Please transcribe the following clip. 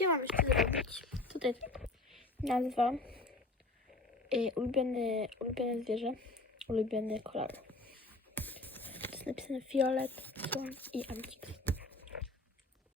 jakie mam jeszcze zrobić? Tutaj nazwa. Y, ulubione, ulubione zwierzę. Ulubiony kolor. To jest napisane fiolet, słoń i amciks.